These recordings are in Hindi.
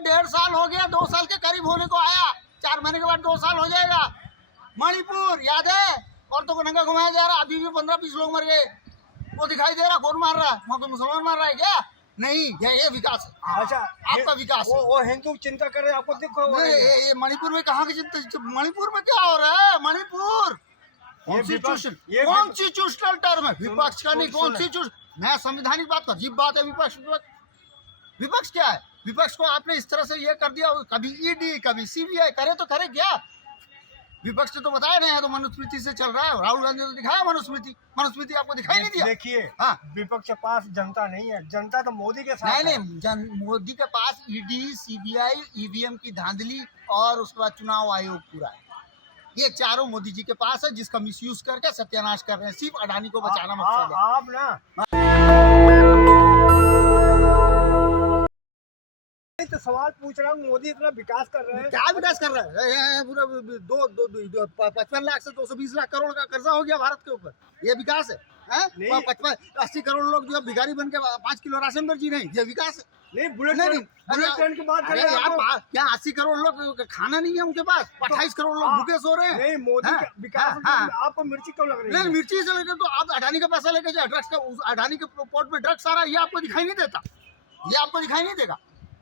1.5 साल हो गया, 2 साल के करीब होने को आया, 4 महीने के बाद 2 साल हो जाएगा। मणिपुर याद है, औरतों को नंगा घुमाया जा रहा, अभी भी 15-20 लोग मर गए। वो दिखाई दे रहा, कौन मार रहा है? वहाँ कोई मुसलमान मार रहा है क्या? नहीं, ये विकास है। अच्छा, आपका विकास है। वो हिंदू चिंता कर रहे हैं, आपको दिख रहा है? ये मणिपुर में कहाँ की चिंता? मणिपुर में क्या हो रहा है? मणिपुर कॉन्स्टिट्यूशनल टर्म है, विपक्ष का नहीं, कॉन्स्टिट्यूशन। मैं संवैधानिक बात कर, अजीब बात है विपक्ष। विपक्ष क्या है? विपक्ष को आपने इस तरह से ये कर दिया, कभी ईडी कभी सीबीआई, करे तो करे क्या? विपक्ष ने तो बताया नहीं है, तो मनुस्मृति से चल रहा है। राहुल गांधी ने तो दिखाया मनुस्मृति आपको दिखाई नहीं दिया। देखिए, हाँ, विपक्ष के पास जनता नहीं है, जनता तो मोदी के साथ है। नहीं, मोदी के पास ईडी सीबीआई ईवीएम की धांधली और उसके बाद चुनाव आयोग पूरा है। ये चारों मोदी जी के पास है, जिसका मिसयूज करके सत्यानाश कर रहे हैं। सिर्फ अडानी को बचाना मकसद है। आप ना तो सवाल पूछ रहा हूँ, मोदी इतना विकास कर रहे हैं, क्या विकास कर रहा है? पूरा 55 लाख से 220 लाख करोड़ का कर्जा हो गया भारत के ऊपर। ये विकास है? 80 करोड़ लोग जो भिखारी बन के 5 किलो राशन पर जी रहे हैं, ये विकास है? नहीं, बुलेट ट्रेन की बात अरे यार, क्या 80 करोड़ लोग खाना नहीं है उनके पास? 28 करोड़ लोग भूखे सो रहे हैं। नहीं, मोदी का विकास आपको मिर्ची क्यों लग रही है? नहीं, मिर्ची से लेकर तो आप अडानी का पैसा लेके जाए, ड्रग्स का, अडानी के पोर्ट में ड्रग्स आ रहा है, ये आपको दिखाई नहीं देता? ये आपको दिखाई नहीं देगा?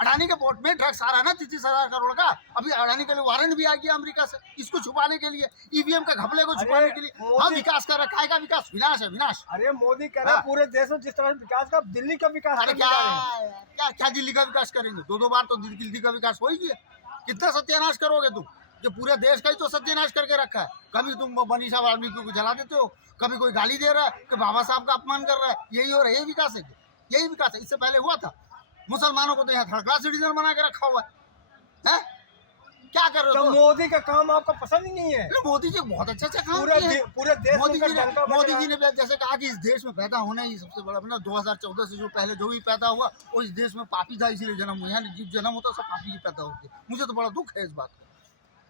अडानी के पोर्ट में ड्रग्स आ रहा है ना 33,000 करोड़ का। अभी अडानी के लिए वारंट भी आ गया अमेरिका से, इसको छुपाने के लिए, ईवीएम के घपले को छुपाने के लिए। हम विकास कर रहे हैं, का विकास? विनाश है, विनाश। अरे मोदी कह रहे हैं पूरे देश में जिस तरह विकास का, दिल्ली का विकास। अरे क्या दिल्ली का विकास करेंगे? 2 बार तो दिल्ली का विकास हो ही गया। कितना सत्यानाश करोगे तुम? जो पूरे देश का ही तो सत्यानाश करके रखा है। कभी तुम मनीषा वाल्मीकि को जला देते हो, कभी कोई गाली दे रहा है कि बाबा साहब का अपमान कर रहा है। यही हो रहा है, यही विकास है, यही विकास है। इससे पहले हुआ था, मुसलमानों को तो यहाँ थर्ड क्लास सिटीजन बना के रखा हुआ है। क्या कर रहे हो? तो मोदी का काम आपको पसंद ही नहीं है? मोदी जी बहुत अच्छा काम पूरे किए हैं। पूरे देश मोदी जी में ने जैसे कहा कि इस देश में पैदा होना ही सबसे बड़ा, मतलब 2014 से जो पहले जो भी पैदा हुआ वो इस देश में पापी था, इसीलिए जन्म हुआ। जिस जन्म होता सब पापी जी पैदा होते। मुझे तो बड़ा दुख है इस बात का।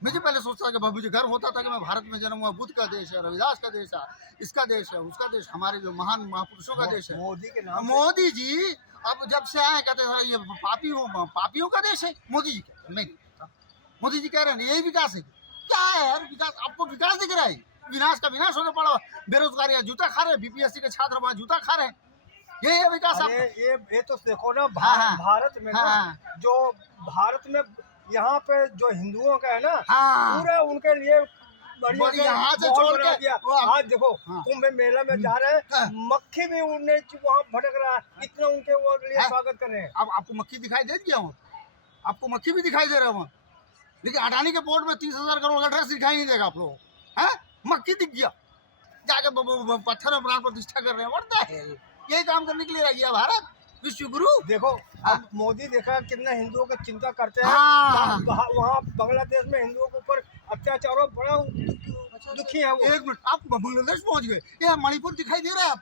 मुझे पहले सोचता था कि मुझे गर्व होता था कि मैं भारत में जन्म हुआ। बुद्ध का देश है, रविदास का देश है, इसका देश है, उसका देश, हमारे जो महान महापुरुषों का देश है। मोदी के नाम मोदी जी अब जब से आए कहते हैं ये पापियों का देश है। मोदी जी कहते हैं, नहीं, मोदी जी कह रहे हैं यही विकास है। क्या है यार विकास? आपको विकास दिख रहा है? विनाश का विनाश होने पड़ा। बेरोजगारी जूता खा रहे हैं, बीपीएससी के छात्र वहाँ जूता खा रहे हैं। यही है विकास। ये तो देखो ना, भारत में ना, जो भारत में यहाँ पे जो हिंदुओं का है ना, पूरा उनके लिए यहाँ से छोड़ के आज देखो कुंभ मेला में जा रहे हैं, मक्खी भी उन्हें वहाँ भटक रहा है, इतना उनके वो लिए स्वागत कर रहे हैं। अब आपको मक्खी दिखाई दे दिया वहाँ? आपको मक्खी भी दिखाई दे रहा है वहाँ, लेकिन अडानी के पोर्ट में 30,000 करोड़ का ड्रग्स दिखाई नहीं देगा आप लोगों को। मक्खी दिख गया, जाके पत्थर में प्राण प्रतिष्ठा कर रहे हैं। वर्ता है, यही काम करने के लिए रह गया भारत, विश्व गुरु। देखो मोदी देखा कितना हिंदुओं की चिंता करते हैं। वहाँ बांग्लादेश में हिंदुओं के ऊपर अत्याचारों बड़ा दुखी है वो। 1 मिनट, आप बांग्लादेश पहुँच गए, ये मणिपुर दिखाई दे रहा है आप?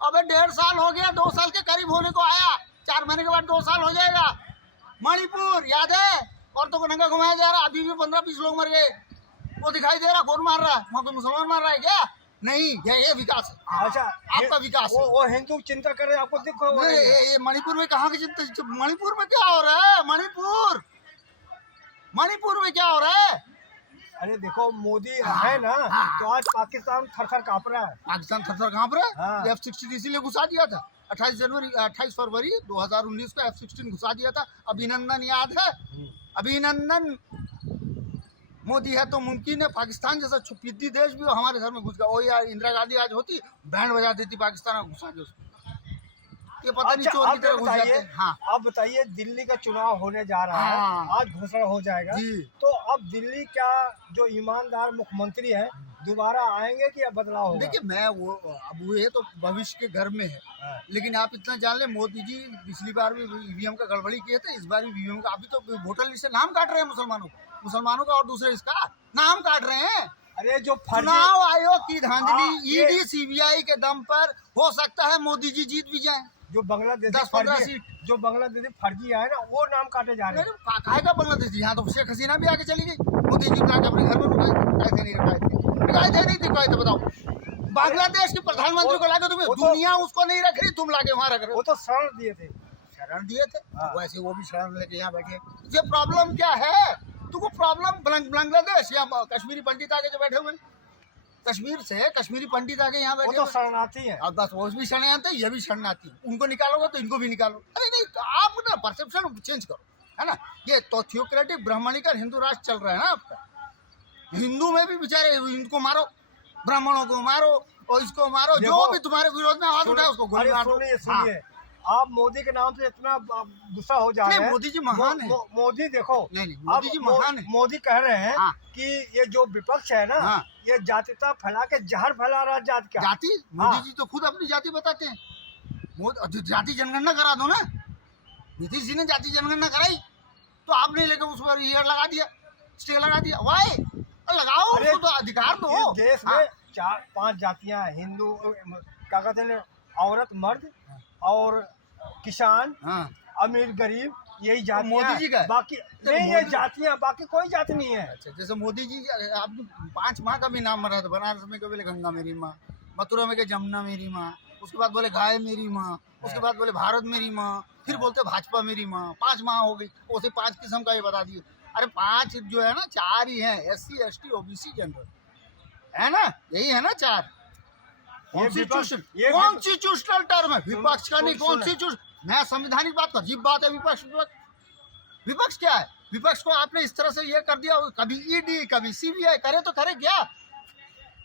अबे 1.5 साल हो गया, 2 साल के करीब होने को आया, 4 महीने के बाद 2 साल हो जाएगा। मणिपुर याद है, औरतों को नंगा घुमाया जा रहा, अभी भी 15-20 लोग मर गए। वो दिखाई दे रहा, कौन मार रहा है? वहाँ कोई मुसलमान मार रहा है क्या? नहीं, ये विकास है। अच्छा, आपका विकास है। वो हिंदू चिंता कर रहे हैं, आपको दिख रहा है? ये मणिपुर में कहाँ की चिंता? मणिपुर में क्या हो रहा है? मणिपुर में क्या हो रहा है? अरे देखो मोदी है ना, तो आज पाकिस्तान थर-थर काँप रहा है। पाकिस्तान थर-थर काँप रहा है। F-16 इसीलिए घुसा दिया था 28 फरवरी 2019 को F-16 घुसा दिया था। अभिनंदन याद है? अभिनंदन। मोदी है तो मुमकिन है पाकिस्तान जैसा छुपीदी देश भी हमारे घर में घुस गया। ओ यार, इंदिरा गांधी आज होती बैंड बजा देती पाकिस्तान में घुसा के उसको। ये पता नहीं चोर की तरह घुस जाते हैं। आप बताइए, दिल्ली का चुनाव होने जा रहा है, आज घोषणा हो जाएगा जी। तो अब दिल्ली का जो ईमानदार मुख्यमंत्री है दोबारा आएंगे कि अब बदलाव होगा? देखिए, मैं अब ये तो भविष्य के घर में है, लेकिन आप इतना जान ले, मोदी जी पिछली बार भी ईवीएम का गड़बड़ी किए थे, इस बार भी ईवीएम का। अभी तो वोटर लिस्ट से नाम काट रहे हैं मुसलमानों का और दूसरे इसका नाम काट रहे हैं। अरे जो चुनाव आयोग की धांधली, ईडी सीबीआई के दम पर हो सकता है मोदी जी जीत भी जाएं। जो बांग्लादेश 10-15 सीट जो बांग्लादेशी फर्जी आए ना, वो नाम काटे जा रहे हैं। काहेगा बांग्लादेशी? यहाँ तो शेख हसीना भी आके चली गई, मोदी जी अपने घर में रुकाए थे। बताओ, बांग्लादेश के प्रधानमंत्री को लाके तुम्हें दुनिया उसको नहीं रख रही, तुम लाके वहाँ रख रहे हो। वो तो शरण दिए थे। शरण दिए थे, हाँ। वैसे वो भी शरण लेके यहाँ बैठे। ये प्रॉब्लम क्या है तुमको? प्रॉब्लम बांग्लादेश या कश्मीरी पंडित आके जो बैठे हुए हैं, कश्मीर से कश्मीरी पंडित आके यहाँ वो बैठे तो हुए हैं। शरणार्थी है। अब बस वो भी शरणार्थी है, ये भी शरणार्थी है। उनको निकालोगे तो इनको भी निकालो। अरे नहीं, तो आप ना परसेप्शन चेंज करो, है ना। ये तो थियोक्रेटिक ब्राह्मणिकल हिंदू राष्ट्र चल रहा है ना आपका। हिंदू में भी बेचारे इनको मारो, ब्राह्मणों को मारो और इसको मारो, जो देखो, भी तुम्हारे विरोध में आवाज उठाए उसको गोली अरे मार दो। सुनिए हाँ। सुनिए, आप मोदी के नाम से इतना गुस्सा हो जा रहे नहीं, हैं। मोदी जी महान है। मोदी देखो, नहीं, अब मोदी जी महान है। मोदी कह रहे हैं हाँ। कि ये जो विपक्ष है ना, हाँ। ये जातिता फैला के जहर फैला रहा है जात का। जाति, मोदी जी तो खुद अपनी जाति बताते हैं। जाति जनगणना करा दो ना, नीतीश जी ने जाति जनगणना कराई तो आपने लेकर उस पर ईयर लगा दिया, स्टे लगा दिया। वाई लगाओ, अरे, उसको तो अधिकार दो। इस देश में हाँ। 4-5 जातियां हैं, हिंदू, क्या कहते हैं, औरत मर्द और किसान, हाँ। अमीर गरीब, यही जातियां मोदी जी का है। बाकी नहीं, ये मोदी- जातियां, बाकी कोई जाति नहीं है। अच्छा, जैसे मोदी जी आपने 5 माँ का भी नाम मरा था। बनारस में कभी बोले गंगा मेरी माँ, मथुरा में के जमुना मेरी माँ, उसके बाद बोले गाय मेरी माँ, उसके बाद बोले भारत मेरी माँ, फिर बोलते भाजपा मेरी माँ। 5 माँ हो गई, उसे 5 किस्म का ये बता दिए। अरे 5 जो है ना, 4 ही है, SC ST OBC जनरल, है ना, यही है ना 4। कॉन्स्टिट्यूशनल टर्म है, विपक्ष का नहीं, कॉन्स्टिट्यूशन। मैं संवैधानिक बात कर, जीप बात है विपक्ष। विपक्ष क्या है? विपक्ष को आपने इस तरह से ये कर दिया, कभी ED कभी CBI, करे तो करे क्या?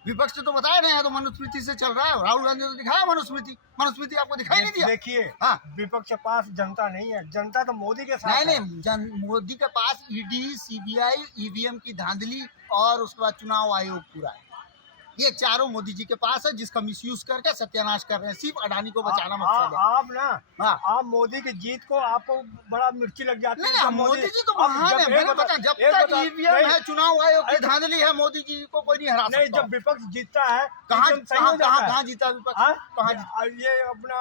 विपक्ष ने तो बताया नहीं है, तो मनुस्मृति से चल रहा है। राहुल गांधी ने तो दिखाया मनुस्मृति, मनुस्मृति आपको दिखाई नहीं दिया। देखिए, हाँ। विपक्ष के पास जनता नहीं है, जनता तो मोदी के साथ नहीं है। नहीं, मोदी के पास ED CBI EVM की धांधली और उसके बाद चुनाव आयोग पूरा है। ये चारों मोदी जी के पास है, जिसका मिसयूज करके सत्यानाश कर रहे हैं। सिर्फ अडानी को बचाना मकसद है। आप ना, हाँ। आप मोदी की जीत को आपको बड़ा मिर्ची लग जाती है। नहीं, मोदी जी तो अब महान है। मैंने बताया, जब तक EVM है, चुनाव आयोग की धांधली है, मोदी जी को कोई नहीं हरा नहीं, सकता। जब विपक्ष जीतता है कहाँ एकदम सही हो जाता है। कहाँ जीता विपक्ष? हाँ? कहाँ जीता? ये अपना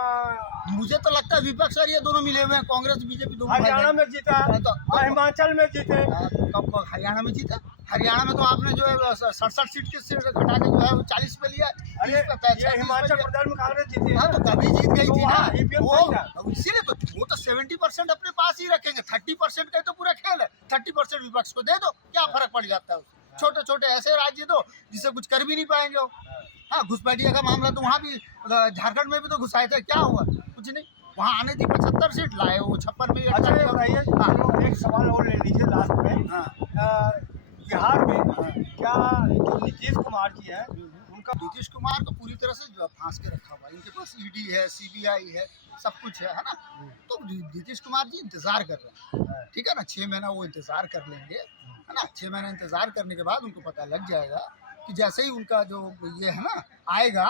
मुझे तो लगता है विपक्ष और ये दोनों मिले हुए हैं, कांग्रेस BJP दोनों। हरियाणा में जीता है, हाँ, तो हिमाचल में जीते। कब हरियाणा में जीता? हरियाणा में तो आपने जो है 67 सीट की सीट घटा के जो है 40 पे लिया। अरे, ये हिमाचल प्रदेश में कांग्रेस जीती हाँ, है। तो कभी जीत गई तो थी ना वहाँ EVM वो। सही था। अब इसीलिए तो वो तो 70% अपने पास ही रखेंगे, 30% का तो पूरा खेल है। 30% विपक्ष को दे दो, क्या फर्क पड़ जाता है उससे? छोटे छोटे ऐसे राज्य दो जिससे कुछ कर भी नहीं पाएंगे वो। हाँ, घुसपैठिया का मामला तो वहाँ भी, झारखंड में भी तो घुसाए थे, क्या हुआ? कुछ नहीं। वहाँ आने थी 75 सीट, लाए वो 56 में। अच्छा, ये बताइए, चलो एक सवाल और ले लीजिए लास्ट में। हाँ। बिहार में क्या जो नीतीश कुमार जी है, उनका नीतीश कुमार तो पूरी तरह से फांस के रखा हुआ है। इनके पास ED है, CBI है, सब कुछ है ना। तो नीतीश कुमार जी इंतजार कर रहे हैं, ठीक है ना। 6 महीना वो इंतजार कर लेंगे, है ना। 6 महीना इंतजार करने के बाद उनको पता लग जाएगा कि जैसे ही उनका जो ये है ना आएगा,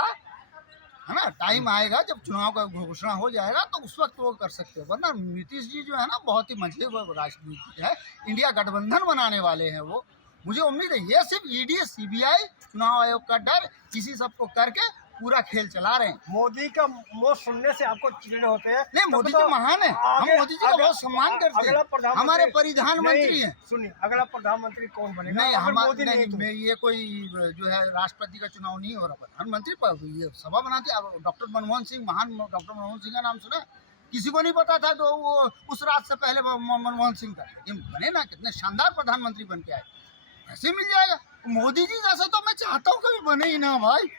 है ना, टाइम आएगा जब चुनाव का घोषणा हो जाएगा, तो उस वक्त वो कर सकते हैं। वरना नीतीश जी जो है ना, बहुत ही मजबूत राजनीति है, इंडिया गठबंधन बनाने वाले हैं वो। मुझे उम्मीद है ये सिर्फ ED CBI चुनाव आयोग का डर, इसी सबको करके पूरा खेल चला रहे हैं। मोदी का मुंह सुनने से आपको चिड़ होते हैं। नहीं, मोदी जी महान है, हम मोदी जी का बहुत सम्मान करते हैं, हमारे प्रधानमंत्री हैं। सुनिए, अगला प्रधानमंत्री कौन बनेगा? नहीं, अगर हमारे मोदी नहीं तो? ये कोई जो है राष्ट्रपति का चुनाव नहीं हो रहा, प्रधानमंत्री पर ये सभा बनाती है। डॉक्टर मनमोहन सिंह, महान डॉक्टर मनमोहन सिंह का नाम सुना? किसी को नहीं पता था, तो वो उस रात से पहले मनमोहन सिंह का, लेकिन बने ना, कितने शानदार प्रधानमंत्री बन के आए। ऐसे मिल जाएगा मोदी जी जैसा, तो मैं चाहता हूँ कभी बने ही ना भाई।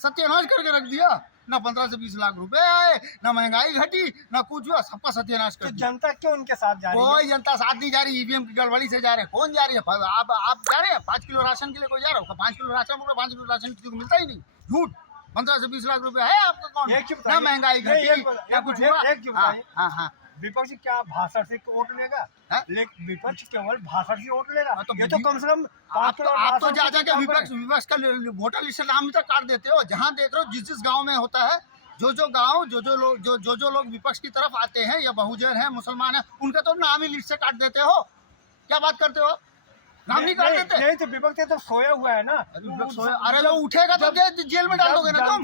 सत्यानाश करके रख दिया, ना 15 से 20 लाख रुपए आए, ना महंगाई घटी, ना कुछ हुआ, सबका सत्यानाश कर तो दिया। जनता क्यों उनके साथ जा रही है? कोई जनता साथ नहीं जा रही, EVM की गड़बड़ी से जा रहे हैं। कौन जा रही है? आप जा रहे हैं 5 किलो राशन के लिए? कोई जा रहा होगा? 5 किलो राशन, 5 किलो राशन किसी को मिलता ही नहीं। झूठ। 15 से 20 लाख रुपए है आपका अकाउंट में, ना महंगाई घटी, क्या कुछ हुआ? हाँ, विपक्ष क्या भाषण से वोट लेगा? लेकिन विपक्ष केवल भाषण से वोट लेगा। तो ये तो कम से कम आप तो जा के विपक्ष का वोटर लिस्ट नाम तक काट देते हो। जहाँ देख रहे हो, जिस गांव में होता है, जो गांव जो लोग विपक्ष की तरफ आते हैं, या बहुजन है, मुसलमान है, उनका तो नाम ही लिस्ट से काट देते हो। क्या बात करते हो? नाम नहीं काट देते? नहीं, तो विपक्ष तो सोया हुआ है ना। अरे वो उठेगा तो जेल में डाल दोगे ना तुम।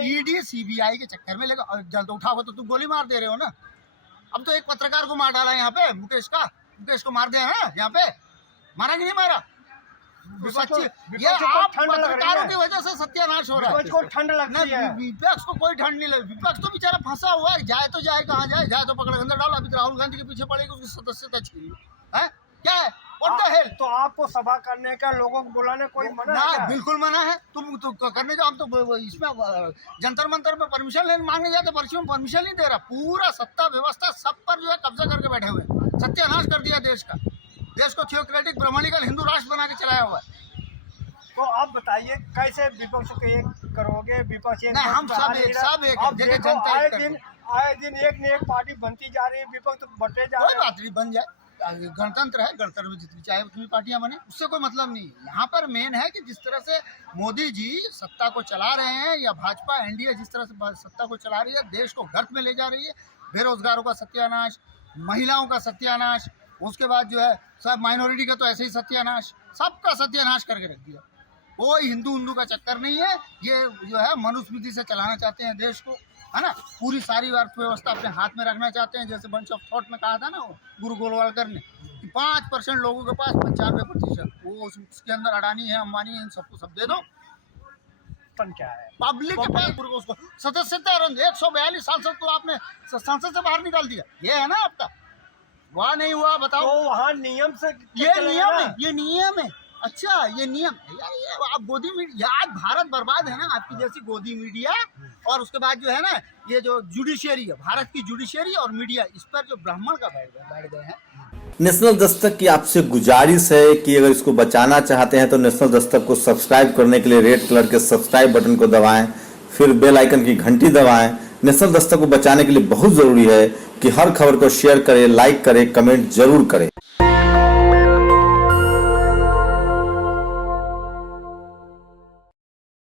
ED CBI के चक्कर में लेगा, जल्द उठाओगे तो तुम गोली मार दे रहे हो ना। अब तो एक पत्रकार को मार डाला यहाँ पे, मुकेश को मार दिया है यहाँ पे, मारा कि नहीं मारा? सच्ची विपक्ष ये को आप ठंड लग रही पत्रकारों है। की वजह से सत्यानाश हो रहा विपक्ष को है। ठंड लगती है। विपक्ष को कोई ठंड नहीं लगी, विपक्ष तो बेचारा फंसा हुआ है, जाए तो जाए कहाँ जाए तो पकड़ के अंदर डालो। अभी तो राहुल गांधी के पीछे पड़ेगी, उसकी सदस्यता छीन लो है क्या है? What the hell? तो आपको सभा करने का, लोगों को बुलाने कोई मना है ना क्या? बिल्कुल मना है। तुम तो करने जाओ, हम तो इसमें जंतर मंतर में परमिशन लेने मांगने जाते, परमिशन नहीं दे रहा। पूरा सत्ता व्यवस्था सब पर जो है कब्जा करके बैठे हुए हैं, सत्यानाश कर दिया देश का। देश को थियोक्रेटिक ब्राह्मणिकल हिंदू राष्ट्र बना के चलाया हुआ है। तो आप बताइए कैसे विपक्ष को एक करोगे? विपक्ष एक नहीं, हम मत सब आ एक, रहा। सब एक। अब देखिए, देखो जनता एक आए दिन एक न एक पार्टी बनती जा रही है, विपक्ष तो बढ़ते जा कोई रहे हैं। बात नहीं, बन जाए, गणतंत्र है, गणतंत्र में जितनी चाहे उतनी पार्टियां बने, उससे कोई मतलब नहीं है। यहाँ पर मेन है कि जिस तरह से मोदी जी सत्ता को चला रहे हैं, या भाजपा एनडीए जिस तरह से सत्ता को चला रही है, देश को गर्त में ले जा रही है। बेरोजगारों का सत्यानाश, महिलाओं का सत्यानाश, उसके बाद जो है सब माइनॉरिटी का तो ऐसे ही सत्यानाश, सबका सत्यानाश करके रख दिया। कोई हिंदू का चक्कर नहीं है। ये जो है मनुस्मृति से चलाना चाहते हैं देश को, है ना। पूरी सारी अर्थव्यवस्था अपने हाथ में रखना चाहते हैं। जैसे बंच ऑफ थॉट में कहा था ना वो गुरु गोलवालकर ने कि 5% लोगों के पास 95%, वो उसके अंदर अडानी है, अंबानी है, इन सबको सब दे दो। क्या है पब्लिक के पास उसको सदस्यता 142 सांसद को आपने संसद से बाहर निकाल दिया। ये है ना आपका, वहाँ नहीं हुआ बताओ। तो वहाँ नियम से ये नियम है, ये नियम है। अच्छा, ये नियम यार, ये आप गोदी मीडिया, आज भारत बर्बाद है ना, आपकी जैसी गोदी मीडिया। और उसके बाद जो है ना, ये जो जुडिशियरी है, भारत की जुडिशियरी और मीडिया, इस पर जो ब्राह्मण का बैठ गए हैं। नेशनल दस्तक की आपसे गुजारिश है कि अगर इसको बचाना चाहते हैं तो नेशनल दस्तक को सब्सक्राइब करने के लिए रेड कलर के सब्सक्राइब बटन को दबाएं, फिर बेल आइकन की घंटी दबाएं। नेशनल दस्तक को बचाने के लिए बहुत जरूरी है कि हर खबर को शेयर करें, लाइक करें, कमेंट जरूर करें।